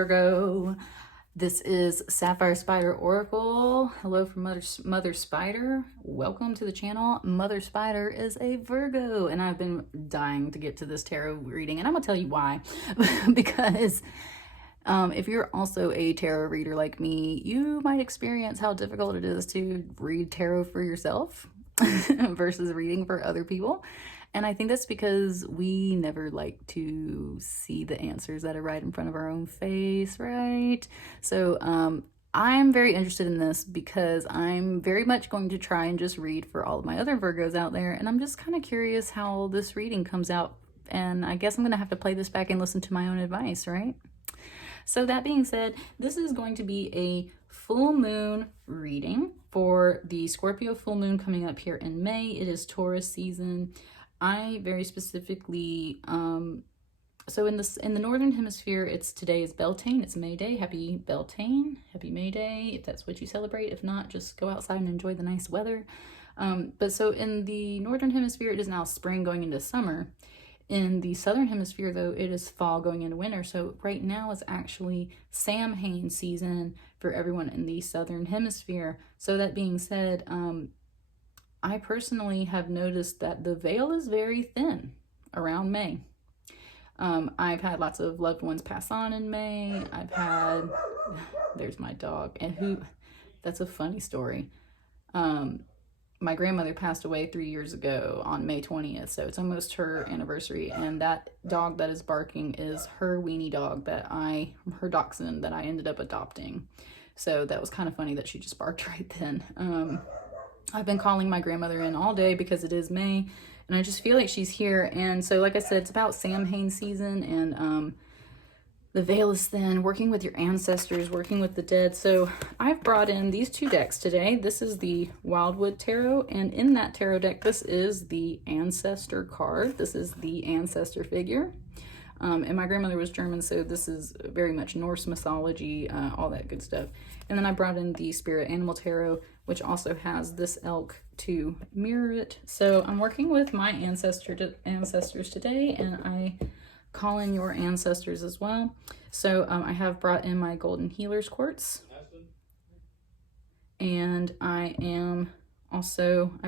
Virgo. This is Sapphire Spider Oracle. Hello from Mother Spider. Welcome to the channel. Mother Spider is a Virgo, and I've been dying to get to this tarot reading, and I'm gonna tell you why. Because if you're also a tarot reader like me, you might experience how difficult it is to read tarot for yourself versus reading for other people. And I think that's because we never like to see the answers that are right in front of our own face, right? So I'm very interested in this because I'm very much going to try and just read for all of my other Virgos out there. And I'm just kind of curious how this reading comes out. And I guess I'm going to have to play this back and listen to my own advice, right? So that being said, this is going to be a full moon reading for the Scorpio full moon coming up here in May. It is Taurus season. I very specifically, so in the Northern Hemisphere, today is Beltane. It's May Day. Happy Beltane. Happy May Day, if that's what you celebrate. If not, just go outside and enjoy the nice weather. But so in the Northern Hemisphere, it is now spring going into summer. In the Southern Hemisphere, though, it is fall going into winter. So right now is actually Samhain season for everyone in the Southern Hemisphere. So that being said, I personally have noticed that the veil is very thin around May. I've had lots of loved ones pass on in May. There's my dog, and that's a funny story. My grandmother passed away 3 years ago on May 20th, so it's almost her anniversary, and that dog that is barking is her weenie dog her dachshund that I ended up adopting. So that was kind of funny that she just barked right then. I've been calling my grandmother in all day because it is May, and I just feel like she's here. And so, like I said, it's about Samhain season, and the veil is thin, working with your ancestors, working with the dead. So I've brought in these two decks today. This is the Wildwood Tarot, and in that tarot deck, this is the ancestor card. This is the ancestor figure. And my grandmother was German, so this is very much Norse mythology, all that good stuff. And then I brought in the Spirit Animal Tarot, which also has this elk to mirror it. So I'm working with my ancestors today, and I call in your ancestors as well. So I have brought in my Golden Healer's Quartz. And I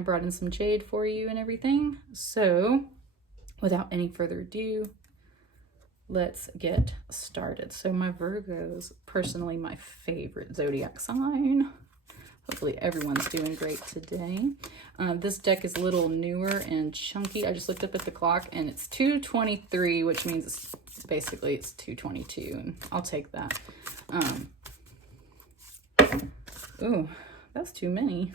brought in some Jade for you and everything. So without any further ado, let's get started. So my Virgos, personally my favorite zodiac sign. Hopefully everyone's doing great today. This deck is a little newer and chunky. I just looked up at the clock and it's 2:23, which means it's 2:22, and I'll take that. Ooh, that's too many.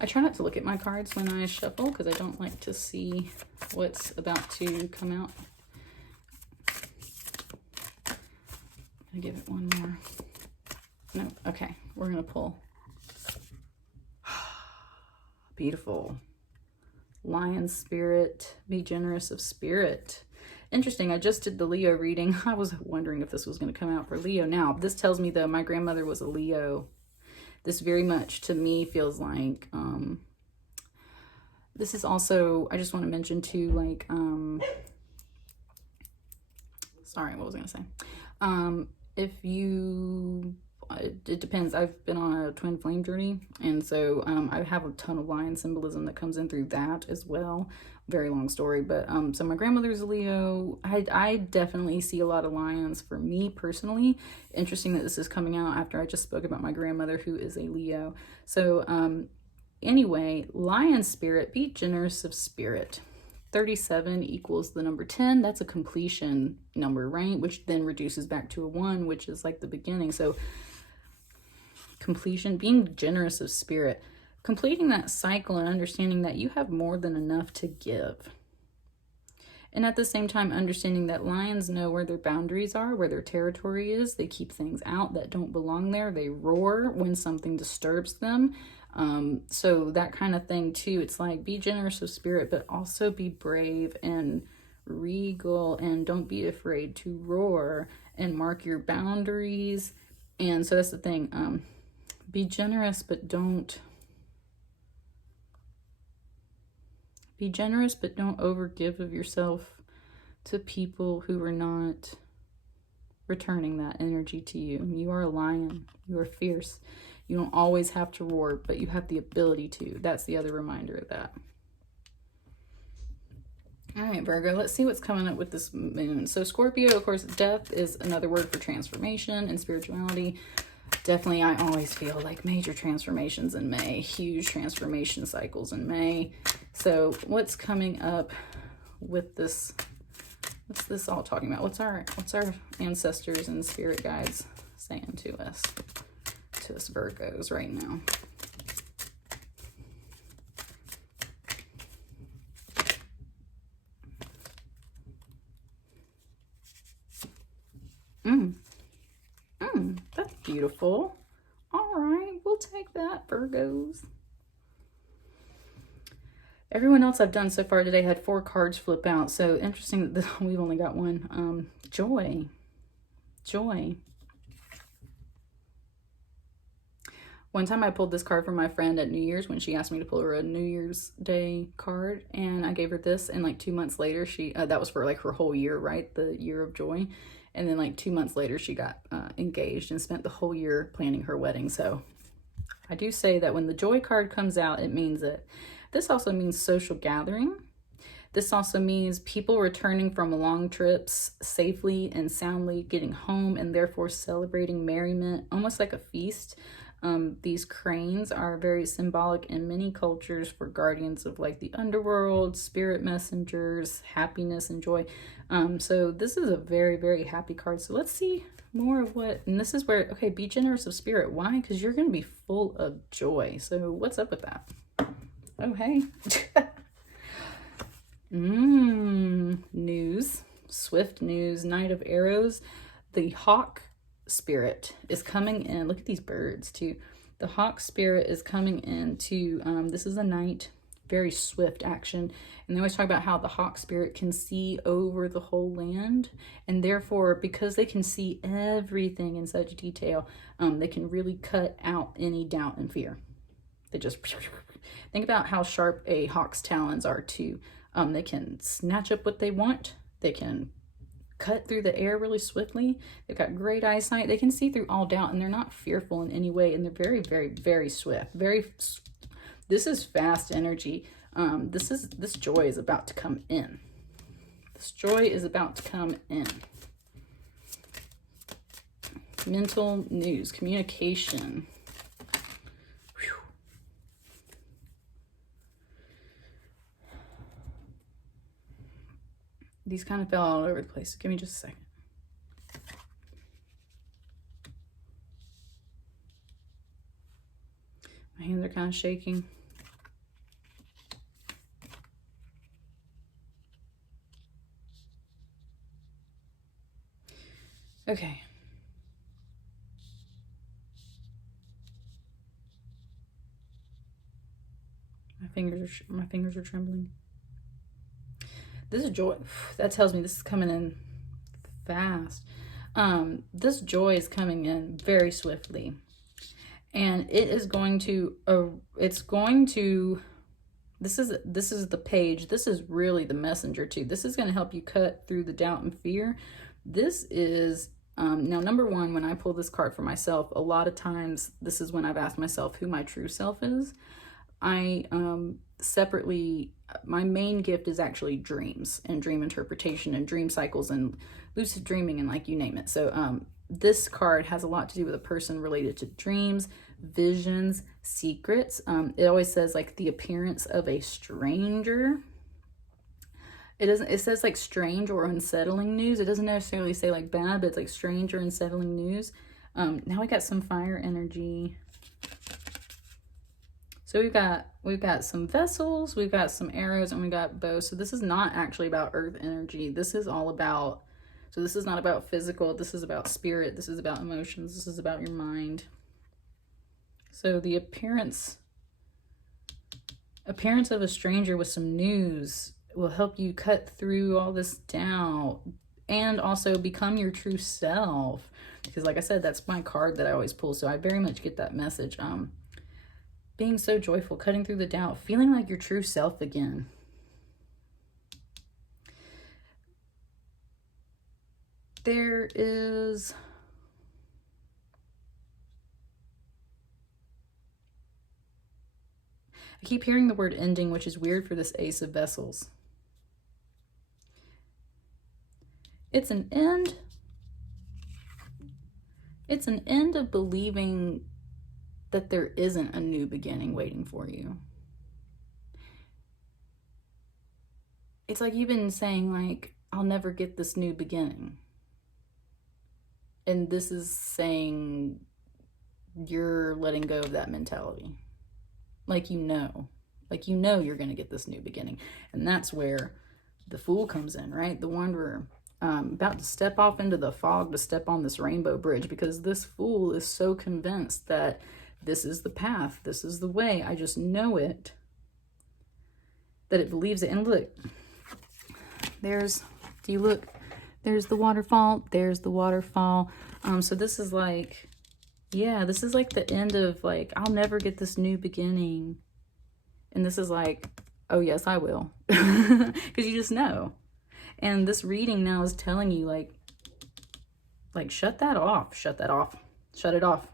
I try not to look at my cards when I shuffle because I don't like to see what's about to come out. I'm gonna give it one more. No, okay, we're gonna pull. Beautiful. Lion spirit, be generous of spirit. Interesting, I just did the Leo reading. I was wondering if this was gonna come out for Leo. Now, this tells me though my grandmother was a Leo. This very much to me feels like, this is also, I just want to mention too, like, sorry, what was I gonna say? It depends. I've been on a twin flame journey, and so I have a ton of lion symbolism that comes in through that as well. Very long story, but so my grandmother's a Leo. I definitely see a lot of lions for me personally. Interesting that this is coming out after I just spoke about my grandmother, who is a Leo. So anyway, lion spirit, be generous of spirit. 37 equals the number 10. That's a completion number, right? Which then reduces back to a 1, which is like the beginning. So completion, being generous of spirit, completing that cycle and understanding that you have more than enough to give. And at the same time, understanding that lions know where their boundaries are, where their territory is. They keep things out that don't belong there. They roar when something disturbs them. So that kind of thing too. It's like, be generous of spirit, but also be brave and regal, and don't be afraid to roar and mark your boundaries. And so that's the thing. Be generous, but don't overgive of yourself to people who are not returning that energy to you. You are a lion. You are fierce. You don't always have to roar, but you have the ability to. That's the other reminder of that. All right, Virgo, let's see what's coming up with this moon. So Scorpio, of course, death is another word for transformation and spirituality. Definitely, I always feel like major transformations in May, huge transformation cycles in May. So what's coming up with this? What's this all talking about? What's our ancestors and spirit guides saying to us Virgos right now? That's beautiful. All right, we'll take that, Virgos. Everyone else I've done so far today had 4 cards flip out. So interesting that we've only got one. Joy. Joy. One time I pulled this card from my friend at New Year's when she asked me to pull her a New Year's Day card, and I gave her this, and like 2 months later she that was for like her whole year, right? The year of joy. And then like 2 months later she got engaged and spent the whole year planning her wedding. So I do say that when the joy card comes out, it means it. This also means social gathering. This also means people returning from long trips safely and soundly, getting home, and therefore celebrating merriment, almost like a feast. These cranes are very symbolic in many cultures for guardians of like the underworld, spirit messengers, happiness and joy. So this is a very, very happy card. So let's see more of what, and this is where, okay, be generous of spirit. Why? Because you're going to be full of joy. So what's up with that? Oh, hey. News, swift news, Knight of Arrows. The hawk spirit is coming in. Look at these birds too. The hawk spirit is coming in to this is a night, very swift action, and they always talk about how the hawk spirit can see over the whole land, and therefore because they can see everything in such detail, they can really cut out any doubt and fear. They just think about how sharp a hawk's talons are too. They can snatch up what they want. They can cut through the air really swiftly. They've got great eyesight. They can see through all doubt, and they're not fearful in any way, and they're very, very, very swift. This is fast energy. This joy is about to come in. This joy is about to come in. Mental news, communication. Whew. These kind of fell all over the place. Give me just a second. My hands are kind of shaking. Okay. My fingers are trembling. This is joy. That tells me this is coming in fast. This joy is coming in very swiftly, and it is going to. This is the page. This is really the messenger too. This is going to help you cut through the doubt and fear. This is now number one. When I pull this card for myself, a lot of times this is when I've asked myself who my true self is. I separately, my main gift is actually dreams and dream interpretation and dream cycles and lucid dreaming and like you name it. So this card has a lot to do with a person related to dreams, visions, secrets. It always says like the appearance of a stranger. It says like strange or unsettling news. It doesn't necessarily say like bad, but it's like strange or unsettling news. Now we got some fire energy. So we've got some vessels, we've got some arrows, and we got bows. So this is not actually about earth energy. This is all about, so this is not about physical. This is about spirit. This is about emotions. This is about your mind. So the appearance of a stranger with some news will help you cut through all this doubt and also become your true self. Because like I said, that's my card that I always pull. So I very much get that message. Being so joyful, cutting through the doubt, feeling like your true self again. There is... I keep hearing the word ending, which is weird for this Ace of Vessels. It's an end. It's an end of believing that there isn't a new beginning waiting for you. It's like you've been saying, like, I'll never get this new beginning. And this is saying you're letting go of that mentality. Like you know you're going to get this new beginning. And that's where the Fool comes in, right? The Wanderer. About to step off into the fog to step on this rainbow bridge, because this Fool is so convinced that this is the path, this is the way, I just know it, that it believes it. And look, there's, do you look? There's the waterfall, there's the waterfall. So this is like, yeah, this is like the end of like, I'll never get this new beginning. And this is like, oh yes, I will. Because you just know. And this reading now is telling you like shut that off, shut that off, shut it off.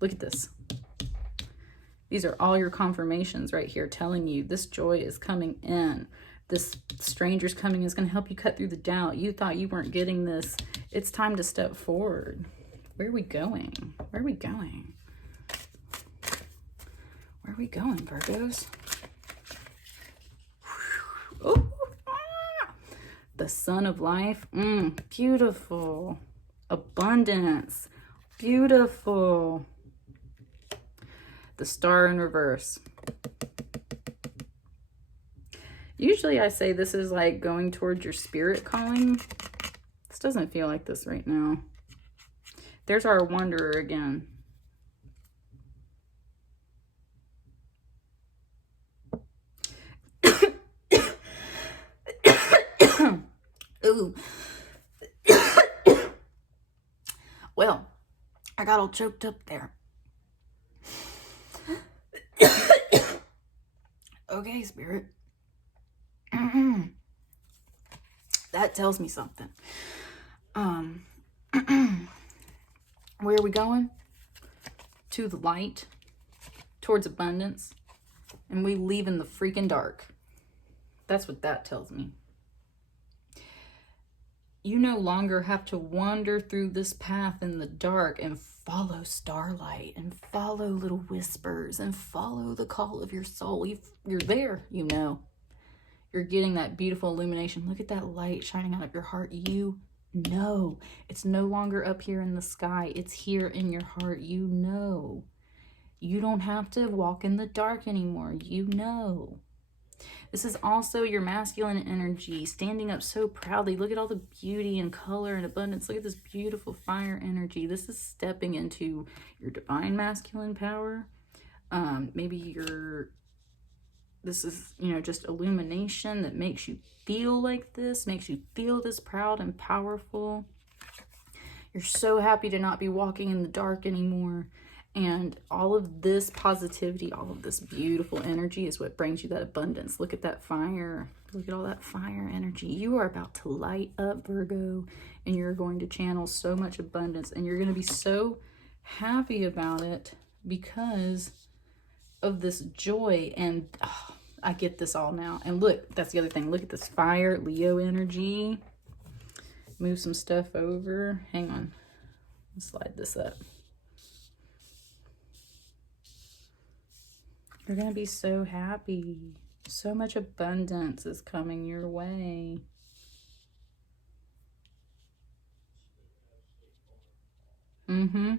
Look at this. These are all your confirmations right here telling you this joy is coming in. This stranger's coming is going to help you cut through the doubt. You thought you weren't getting this. It's time to step forward. Where are we going? Where are we going? Where are we going, Virgos? Oh, the Sun of Life. Beautiful. Abundance. Beautiful. The Star in reverse. Usually I say this is like going towards your spirit calling. This doesn't feel like this right now. There's our Wanderer again. Ooh. Well, I got all choked up there. Okay, Spirit. That tells me something. Where are we going? To the light, towards abundance, and we leave in the freaking dark. That's what that tells me. You no longer have to wander through this path in the dark and follow starlight and follow little whispers and follow the call of your soul. You're there, you know. You're getting that beautiful illumination. Look at that light shining out of your heart. You know. It's no longer up here in the sky. It's here in your heart. You know. You don't have to walk in the dark anymore. You know. This is also your masculine energy, standing up so proudly. Look at all the beauty and color and abundance. Look at this beautiful fire energy. This is stepping into your divine masculine power. Maybe this is, you know, just illumination that makes you feel like this, makes you feel this proud and powerful. You're so happy to not be walking in the dark anymore. And all of this positivity, all of this beautiful energy is what brings you that abundance. Look at that fire. Look at all that fire energy. You are about to light up, Virgo, and you're going to channel so much abundance, and you're going to be so happy about it because of this joy. And oh, I get this all now. And look, that's the other thing. Look at this fire, Leo energy. Move some stuff over. Hang on. Let's slide this up. You're going to be so happy. So much abundance is coming your way. And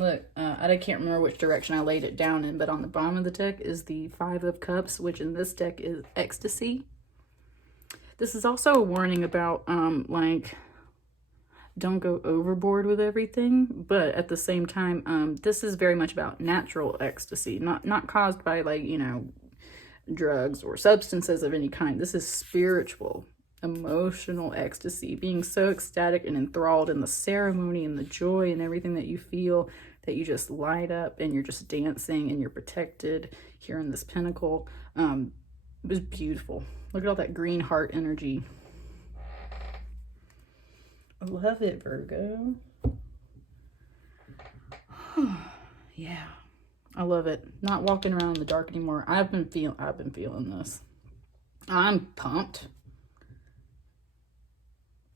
look, I can't remember which direction I laid it down in, but on the bottom of the deck is the Five of Cups, which in this deck is ecstasy. This is also a warning about, like, don't go overboard with everything, but at the same time, this is very much about natural ecstasy, not caused by, like, you know, drugs or substances of any kind. This is spiritual, emotional ecstasy, being so ecstatic and enthralled in the ceremony and the joy and everything that you feel, that you just light up and you're just dancing and you're protected here in this pinnacle. It was beautiful. Look at all that green heart energy. I love it, Virgo. Yeah, I love it. Not walking around in the dark anymore. I've been feeling this. I'm pumped.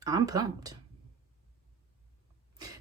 I'm pumped.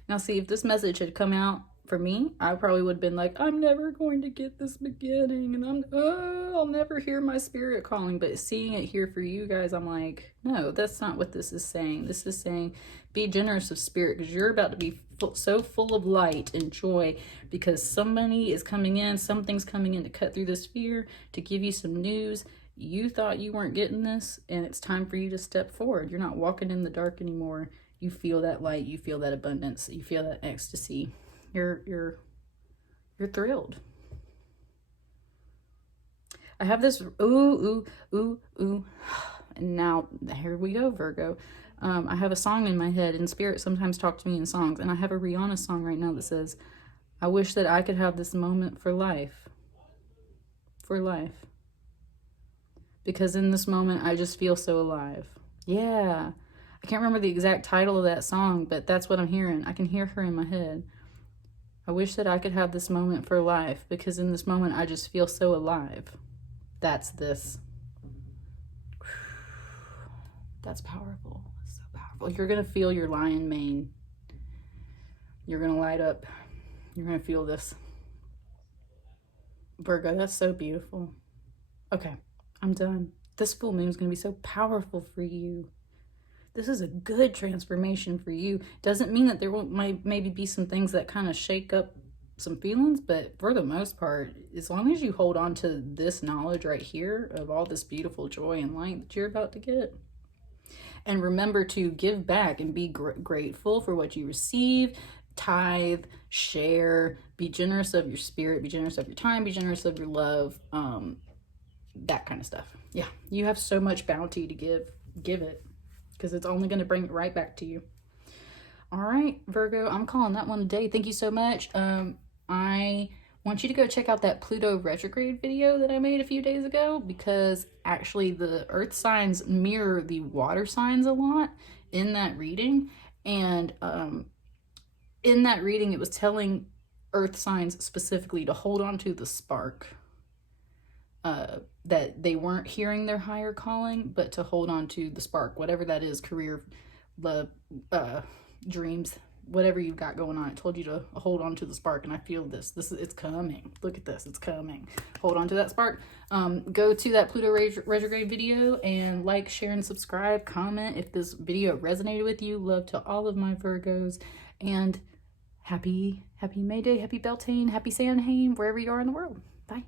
Now see, if this message had come out for me, I probably would have been like, I'm never going to get this beginning, and I'll never hear my spirit calling. But seeing it here for you guys, I'm like, no, that's not what this is saying. This is saying, be generous of spirit, because you're about to be so full of light and joy, because somebody is coming in, something's coming in to cut through this fear, to give you some news. You thought you weren't getting this, and it's time for you to step forward. You're not walking in the dark anymore. You feel that light, you feel that abundance, you feel that ecstasy. You're thrilled. I have this ooh. And now here we go, Virgo. I have a song in my head, and spirit sometimes talk to me in songs, and I have a Rihanna song right now that says, I wish that I could have this moment for life. For life. Because in this moment, I just feel so alive. Yeah. I can't remember the exact title of that song, but that's what I'm hearing. I can hear her in my head. I wish that I could have this moment for life, because in this moment, I just feel so alive. That's this. That's powerful. That's so powerful. You're going to feel your lion mane. You're going to light up. You're going to feel this. Virgo, that's so beautiful. Okay, I'm done. This full moon is going to be so powerful for you. This is a good transformation for you. Doesn't mean that there won't maybe be some things that kind of shake up some feelings, but for the most part, as long as you hold on to this knowledge right here of all this beautiful joy and light that you're about to get, and remember to give back and be grateful for what you receive, tithe, share, be generous of your spirit, be generous of your time, be generous of your love, that kind of stuff. Yeah, you have so much bounty to give it, because it's only going to bring it right back to you. All right, Virgo, I'm calling that one a day. Thank you so much. I want you to go check out that Pluto retrograde video that I made a few days ago, because actually the earth signs mirror the water signs a lot in that reading. And in that reading, it was telling earth signs specifically to hold on to the spark. That they weren't hearing their higher calling, but to hold on to the spark, whatever that is, career, love, dreams, whatever you've got going on. It told you to hold on to the spark, and I feel this. It's coming. Look at this. It's coming. Hold on to that spark. Go to that Pluto retrograde video and like, share, and subscribe. Comment if this video resonated with you. Love to all of my Virgos, and happy May Day, happy Beltane, happy Samhain, wherever you are in the world. Bye.